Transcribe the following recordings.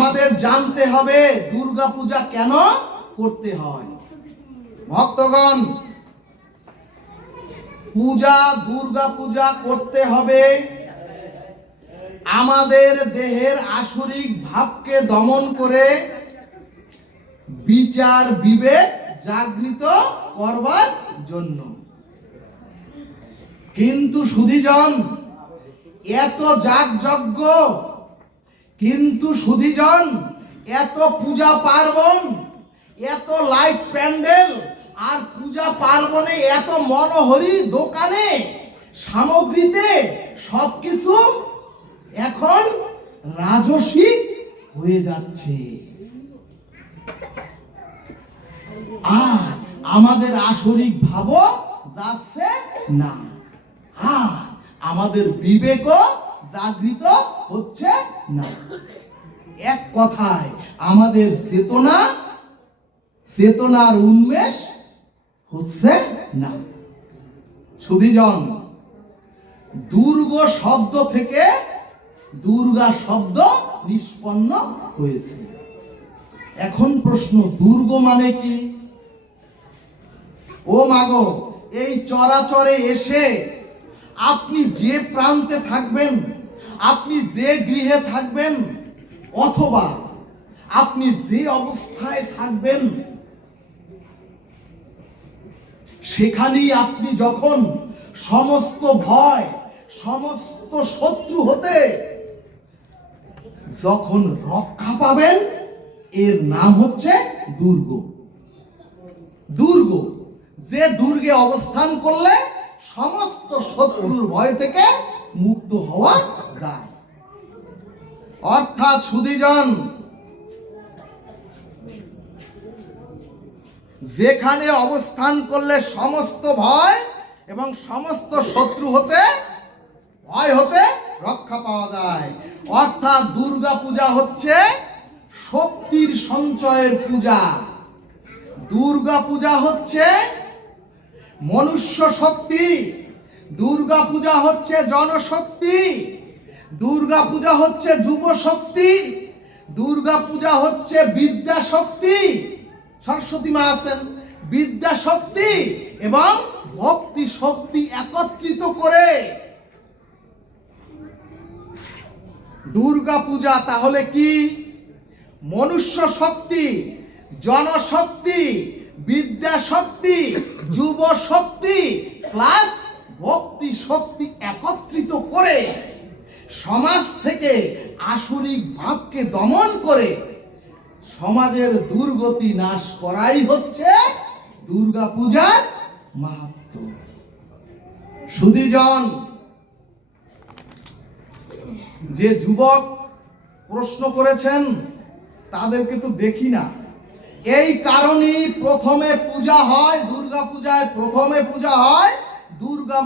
আমাদের জানতে হবে দুর্গা পূজা কেন করতে হয়। ভক্তগণ, পূজা দুর্গা পূজা করতে হবে। আমাদের দেহের আসরিক ভাবকে দমন করে বিচার, বিবেক জাগৃত করবার জন্য। কিন্তু সুধীজন, এত যাগযজ্ঞ কিন্তু সুধীজন, এত পূজা পার্বণ, এত লাইট প্যান্ডেল আর পূজা পার্বণে এত মনোহরি দোকানে, সামগ্রীতে সবকিছু এখন রাজসিক হয়ে যাচ্ছে। আর আমাদের আসরিক ভাবও যাচ্ছে না। আর আমাদের বিবেকও জাগৃত হচ্ছে না। এক কথায়, আমাদের চেতনা, চেতনার উন্মেষ হচ্ছে না। সুধীজন, দুর্গ শব্দ থেকে দুর্গা শব্দ নিষ্পন্ন হয়েছে। এখন প্রশ্ন, দুর্গ মানে কি? ও মাগো, এই চরাচরে এসে আপনি যে প্রান্তে থাকবেন আপনি যে গৃহে থাকবেন অথবা আপনি যে অবস্থায় থাকবেন, সেখানেই আপনি যখন সমস্ত ভয়, সমস্ত শত্রু হতে যখন রক্ষা পাবেন, এর নাম হচ্ছে দুর্গ। দুর্গ, যে দুর্গে অবস্থান করলে সমস্ত শত্রুর ভয় থেকে মুক্ত হওয়া যায়। অর্থাৎ সুদীজন, যেখানে অবস্থান করলে সমস্ত ভয় এবং সমস্ত শত্রু হতে, ভয় হতে রক্ষা পাওয়া যায়। অর্থাৎ দুর্গা পূজা হচ্ছে শক্তির সঞ্চয়ের পূজা। দুর্গা পূজা হচ্ছে মনুষ্য শক্তি। দুর্গা পূজা হচ্ছে জনশক্তি। দুর্গা পূজা হচ্ছে যুব শক্তি দুর্গা পূজা হচ্ছে বিদ্যা শক্তি। সরস্বতী মা আছেন, বিদ্যা শক্তি এবং ভক্তি শক্তি একত্রিত করে। দুর্গা পূজা তাহলে কি? মনুষ্য শক্তি, জনশক্তি, বিদ্যা শক্তি, যুব শক্তি প্লাস ভক্তি শক্তি একত্রিত করে সমাজ থেকে আসরিক ভাবকে দমন করে সমাজের দুর্গতি নাশ করাই হচ্ছে দুর্গা পূজার মাহাত্ম। সুদীজন যে যুবক প্রশ্ন করেছেন, তাদেরকে তো দেখি না। এই কারণেই প্রথমে পূজা হয় দুর্গা পূজায় প্রথমে পূজা হয়। দুর্গা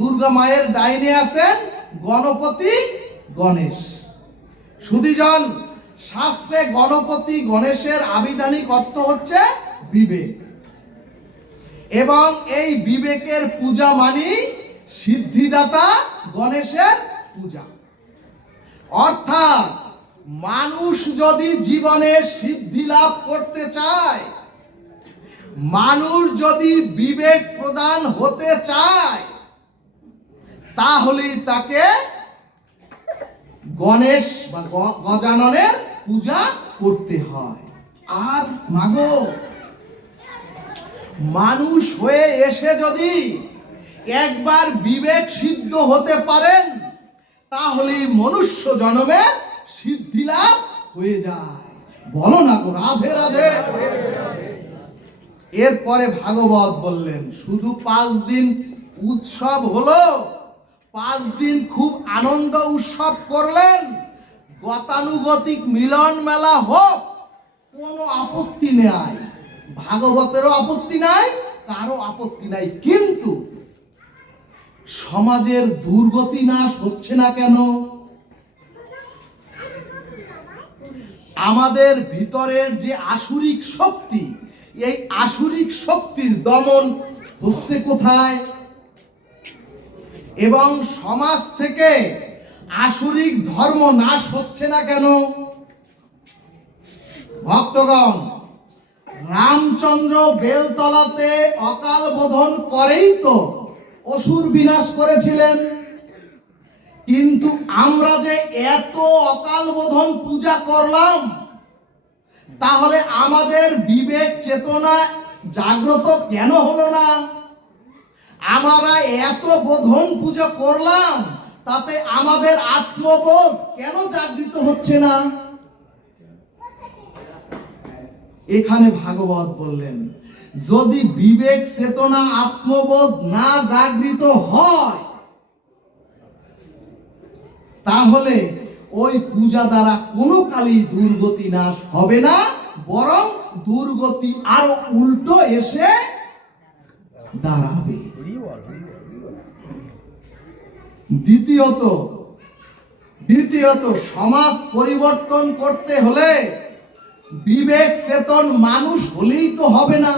দুর্গা মায়ের ডাইনে আছেন গণপতি গণেশ। সুদীজন শাস্ত্রে গণপতি গণেশের আবিধানিক অর্থ হচ্ছে বিবেক। এবং এই বিবেকের পূজা মানি সিদ্ধিদাতা গণেশের পূজা। অর্থাৎ মানুষ যদি জীবনে সিদ্ধি লাভ করতে চায়, মানুষ যদি বিবেক প্রদান হতে চায় তাহলেই তাকে গণেশ বা গজাননের পূজা করতে হয়। আর মাগো, মানুষ হয়ে এসে যদি একবার বিবেক সিদ্ধ হতে পারেন তাহলে মনুষ্য জন্মের সিদ্ধি লাভ হয়ে যায়। বলো না গো, রাধে রাধে। এরপরে ভাগবত বললেন, শুধু পাঁচ দিন উৎসব হলো পাঁচ দিন খুব আনন্দ উৎসব করলেন। গতানুগতিক মিলন মেলা হোক, কোনো আপত্তি নাই। ভাগবতেরও আপত্তি নাই, কারও আপত্তি নাই। কিন্তু সমাজের দুর্গতি নাশ হচ্ছে না কেন? আমাদের ভিতরের যে আসুরিক শক্তি, এই আসুরিক শক্তির দমন হচ্ছে কোথায়? এবং সমাজ থেকে আসুরিক ধর্ম নাশ হচ্ছে না কেন? ভক্তগণ, রামচন্দ্র বেলতলাতে অকাল বোধন করেই তো অসুর বিনাশ করেছিলেন। কিন্তু আমরা যে এত অকাল বোধন পূজা করলাম, তাহলে আমাদের বিবেক চেতনা জাগ্রত কেন হলো না? আমরা এত বোধন পুজো করলাম, তাতে আমাদের আত্মবোধ কেন জাগৃত হচ্ছে না? এখানে ভাগবত বললেন, যদি বিবেক চেতনা আত্মবোধ না জাগৃত হয়, তাহলে ওই পূজা দ্বারা কোনো কালই দুর্গতি নাশ হবে না, বরং দুর্গতি আরও উল্টো এসে দাঁড়াবে। দ্বিতীয়ত দ্বিতীয়ত সমাজ পরিবর্তন করতে হলে বিবেক চেতন মানুষ হলেই তো হবে না।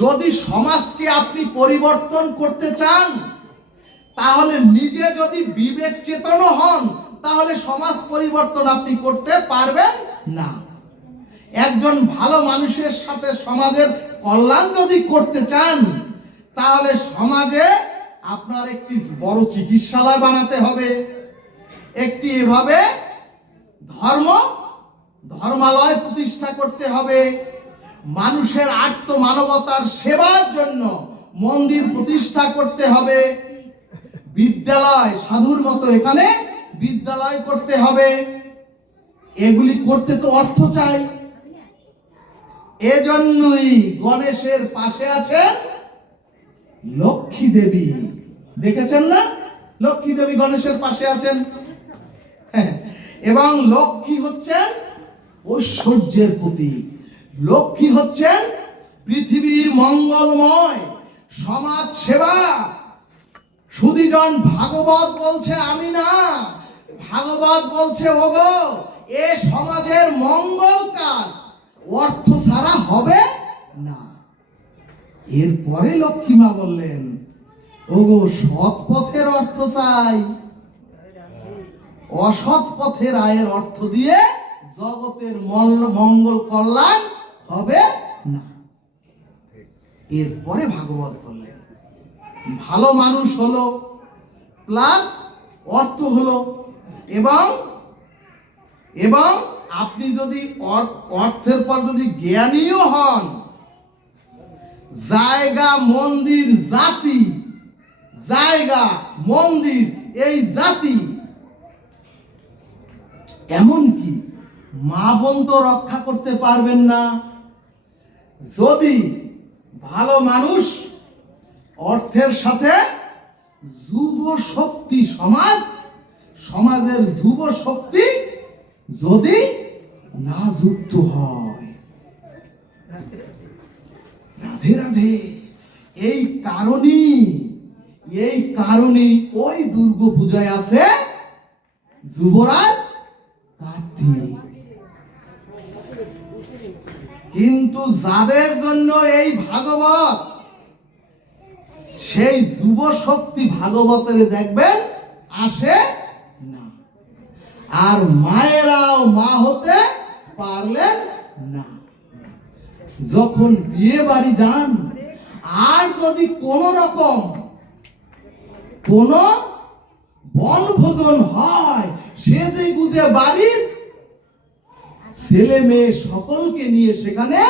যদি সমাজকে আপনি পরিবর্তন করতে চান, তাহলে নিজে যদি বিবেক চেতন হন, তাহলে সমাজ পরিবর্তন আপনি করতে পারবেন না। একজন ভালো মানুষের সাথে সমাজের কল্যাণ যদি করতে চান তাহলে সমাজে আপনার একটি বড় চিকিৎসালয় বানাতে হবে। একটি এভাবে ধর্ম, ধর্মালয় প্রতিষ্ঠা করতে হবে। মানুষের আত্ম মানবতার সেবার জন্য মন্দির প্রতিষ্ঠা করতে হবে। বিদ্যালয়, সাধুর মতো এখানে বিদ্যালয় করতে হবে। এগুলি করতে তো অর্থ চাই। এজন্যই গণেশের পাশে আছেন লক্ষ্মী দেবী। দেখেছেন না? লক্ষ্মী দেবী গণেশের পাশে আছেন। হ্যাঁ, এবং লক্ষ্মী হচ্ছেন ঐশ্বর্যের প্রতীক। লক্ষ্মী হচ্ছেন পৃথিবীর মঙ্গলময় সমাজ সেবা। সুদীজন ভাগবত বলছে আমি না। ভাগবত বলছে ওগো এ সমাজের মঙ্গল কাজ। অর্থ ছাড়া হবে না। এরপরে লক্ষ্মীমা বললেন, ওগো, সৎ পথের অর্থ চাই। অসৎ পথের আয়ের অর্থ দিয়ে জগতের মঙ্গল কল্যাণ হবে না। এরপরে ভাগবত বললেন, ভালো মানুষ হলো, প্লাস অর্থ হলো, এবং এবং আপনি যদি অর- অর্থের পর যদি জ্ঞানীও হন জায়গা, মন্দির, জাতি। জায়গা, মন্দির, এই জাতি। এমনকি মা বোন তো রক্ষা করতে পারবেন না। যদি ভালো মানুষ অর্থের সাথে যুব শক্তি সমাজ, সমাজের যুব শক্তি যদি না যুক্ত হয়। রাধে রাধে। এই কারণেই এই কারণেই ওই দুর্গা পূজায় আছে যুবরাজ কিন্তু যাদের জন্য এই ভাগবত, সেই যুব শক্তি ভাগবতের দেখবেন আসে না। আর মায়েরাও মা হতে পারলেন না। যখন বিয়ে বাড়ি যান, আর যদি কোন রকম কোন বনভোজন হয়, সে যে বুঝে বাড়ির ছেলে মেয়ে সকলকে নিয়ে সেখানে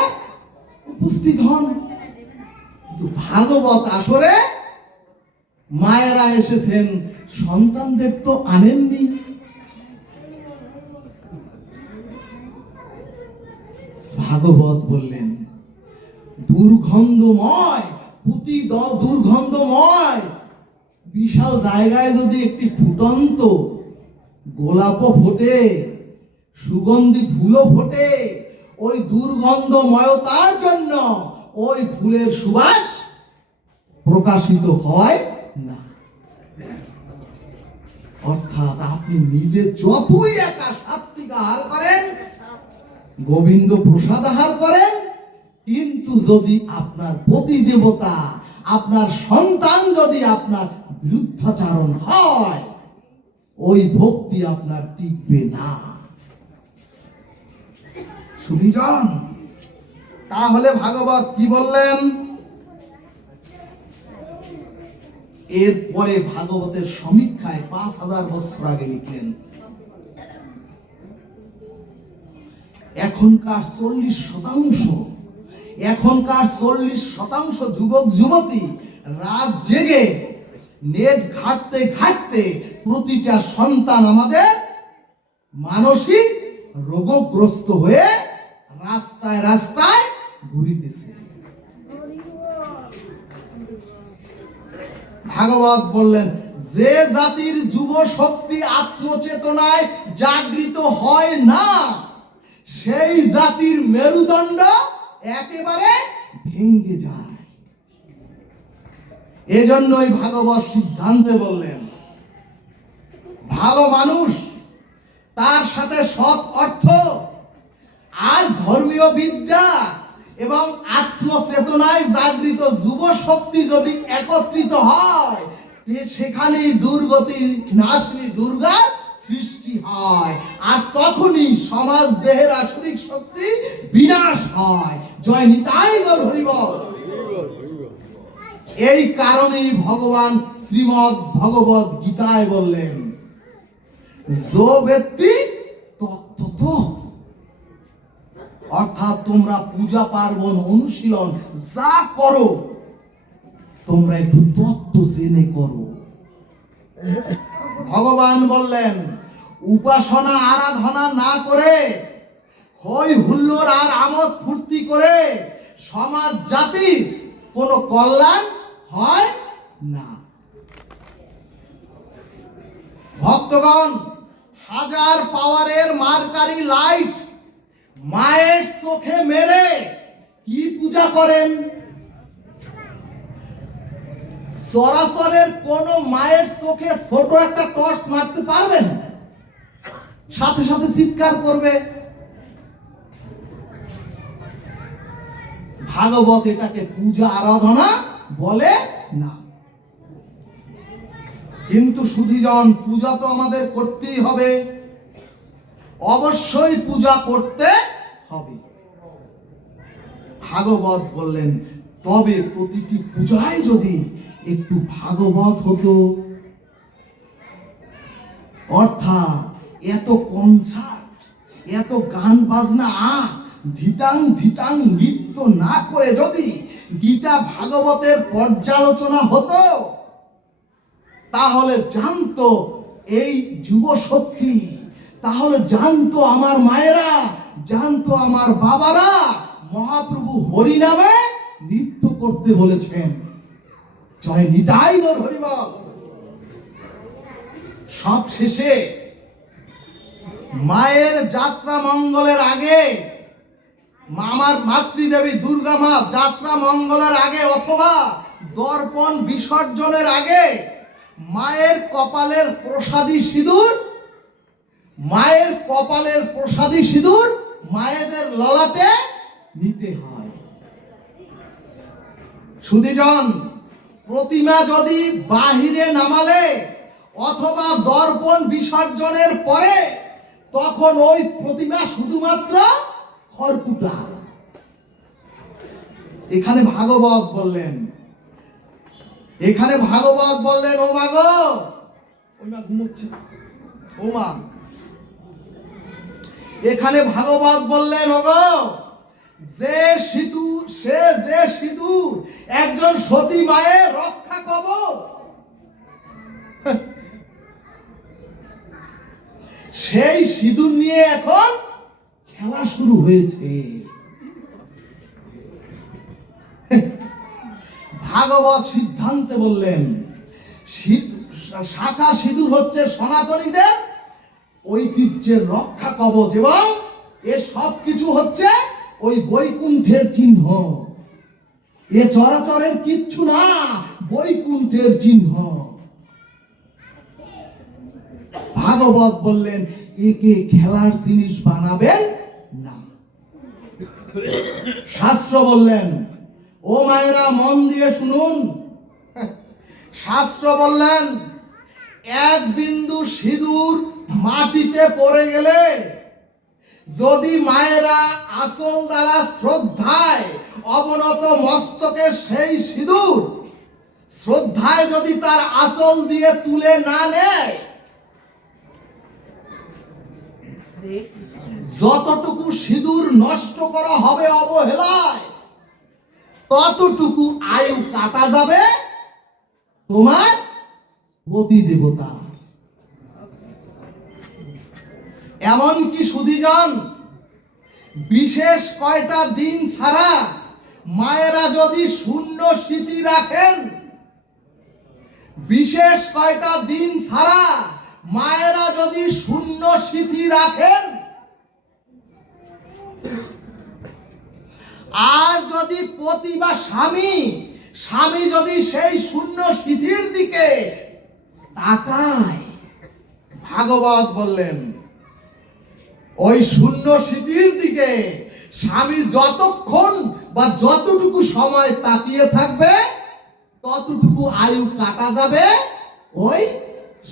উপস্থিত হন। ভাগবত আসরে মায়েরা এসেছেন, সন্তানদের তো আনেননি। ভাগবত বললেন, দুর্গন্ধময়, পুঁতি দুর্গন্ধময়, বিশাল জায়গায় যদি একটি ফুটন্ত গোলাপও ফোটে, সুগন্ধি ফুলও ফোটে, ওই দুর্গন্ধময়তার জন্য ওই ফুলের সুবাস প্রকাশিত হয় না। অর্থাৎ আপনি নিজে যতই একা সাত্বিক আহার করেন গোবিন্দ প্রসাদ আহার করেন, কিন্তু যদি আপনার পতি দেবতা আপনার সন্তান যদি আপনার বিরুদ্ধাচারণ হয়, ওই ভক্তি আপনার টিকবে না। সুধীজন তাহলে ভাগবত কি বললেন? এরপরে ভাগবতের সমীক্ষায় পাঁচ হাজার বছর আগে লিখলেন এখনকার চল্লিশ শতাংশ, এখনকার চল্লিশ শতাংশ যুবক, যুবতী রাত জেগে নেট ঘাটতে ঘাটতে প্রতিটা সন্তান আমাদের মানসিক রোগগ্রস্ত হয়ে রাস্তায় রাস্তায় ঘুরিতেছে। ভাগবত বললেন, যে জাতির যুব শক্তি আত্মচেতনায় জাগৃত হয় না সেই জাতির মেরুদণ্ড একেবারে ভেঙ্গে যায়। এজন্যই ভাগবত সিদ্ধান্তে বললেন, ভালো মানুষ, তার সাথে সৎ অর্থ আর ধর্মীয় বিদ্যা এবং আত্মচেতনায় জাগৃত যুব শক্তি যদি একত্রিত হয় সেখানেই দুর্গতি, নাশনি দুর্গার হয়। আর তখনই সমাজ দেহের আসরিক শক্তি বিনাশ হয়। জয় নিতাই গৌর হরিবল। এই কারণেই ভগবান শ্রীমদ ভগবত গীতায় বললেন, যো ব্যক্তি তত্ত্বত অর্থাৎ তোমরা পূজা পার্বণ অনুশীলন যা করো, তোমরা একটু তত্ত্ব জেনে করো। ভগবান বললেন উপাসনা আরাধনা না করে হই হুল্লোর আর আমোদ ফুর্তি করে সমাজ জাতির কোনো কল্যাণ হয় না। ভক্তগণ, হাজার পাওয়ারের মার্কারি লাইট মায়ের চোখে মেরে কি পূজা করেন? সরাসরের কোন মায়ের চোখে ছোট একটা টর্চ মারতে পারবেন? সাথে সাথে চিৎকার করবে। ভাগবত এটাকে পূজা আরাধনা বলে না। কিন্তু সুধীজন, পূজা তো আমাদের করতেই হবে। অবশ্যই পূজা করতে হবে। ভাগবত বললেন, তবে প্রতিটি পূজায় যদি একটু ভাগবত হতো, অর্থাৎ এত কনসার্ট, এত গান বাজনা ধিতাং ধিতাং নৃত্য না করে যদি গীতা ভাগবতের পর্যালোচনা হতো, তাহলে জানতো এই যুব শক্তি তাহলে জানতো আমার মায়েরা, জানতো আমার বাবারা মহাপ্রভু হরি নামে নৃত্য করতে বলেছেন। জয় নিতাই হরিবল। সব শেষে মায়ের যাত্রা মঙ্গলের আগে আমার মাতৃদেবী দুর্গা মা যাত্রা মঙ্গলের আগে অথবা দর্পণ বিসর্জনের আগে মায়ের কপালের প্রসাদী সিঁদুর, মায়ের কপালের প্রসাদী সিঁদুর মায়েদের ললাটে নিতে হয়। সুদীজন প্রতিমা যদি বাহিরে নামালে অথবা দর্পণ বিসর্জনের পরে তখন ওই প্রতিমা শুধুমাত্র খড়কুটা। এখানে ভাগবত বললেন। এখানে ভাগবত বললেন, ও মা গো! ওই মা ঘুমোচ্ছে। ও মা। এখানে ভাগবত বললেন, ও গো! যে সিধু সে যে সিঁদুর, একজন সতী মায়ের রক্ষা কবচ। সেই সিঁদুর নিয়ে এখন খেলা শুরু হয়েছে। ভাগবত সিদ্ধান্তে বললেন শাখা সিঁদুর হচ্ছে সনাতনীদের ঐতিহ্যের রক্ষা কবচ এবং এ সব কিছু হচ্ছে ওই বৈকুণ্ঠের চিহ্ন। এ চরাচরের কিচ্ছু না, বৈকুণ্ঠের চিহ্ন। ভাগবত বললেন একে খেলার জিনিস বানাবেন না। শাস্ত্র বললেন, ও মায়েরা, মন দিয়ে শুনুন। শাস্ত্র বললেন, এক বিন্দু সিঁদুর মাটিতে পড়ে গেলে যদি মায়েরা আসল দ্বারা শ্রদ্ধায় অবনত মস্তকে সেই সিঁদুর শ্রদ্ধায় যদি তার আঁচল দিয়ে তুলে না নেয় যতটুকু সিঁদুর নষ্ট করা হবে অবহেলায়, ততটুকু আয়ু কাটা যাবে তোমার পতি দেবতা এমনকি সুধিজন, বিশেষ কয়টা দিন ছাড়া মায়েরা যদি শূন্য স্মৃতি রাখেন, বিশেষ কয়টা দিন ছাড়া মায়েরা যদি শূন্য স্মৃতি রাখেন, আর যদি পতি বা স্বামী স্বামী যদি সেই শূন্য স্মৃতির দিকে তাকায়, ভাগবত বললেন, ওই শূন্য স্মৃতির দিকে স্বামী যতক্ষণ বা যতটুকু সময় তাকিয়ে থাকবে, ততটুকু আয়ু কাটা যাবে ওই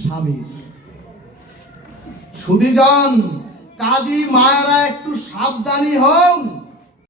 স্বামীর। সুদীজন কাজী মায়েরা একটু সাবধানী হন।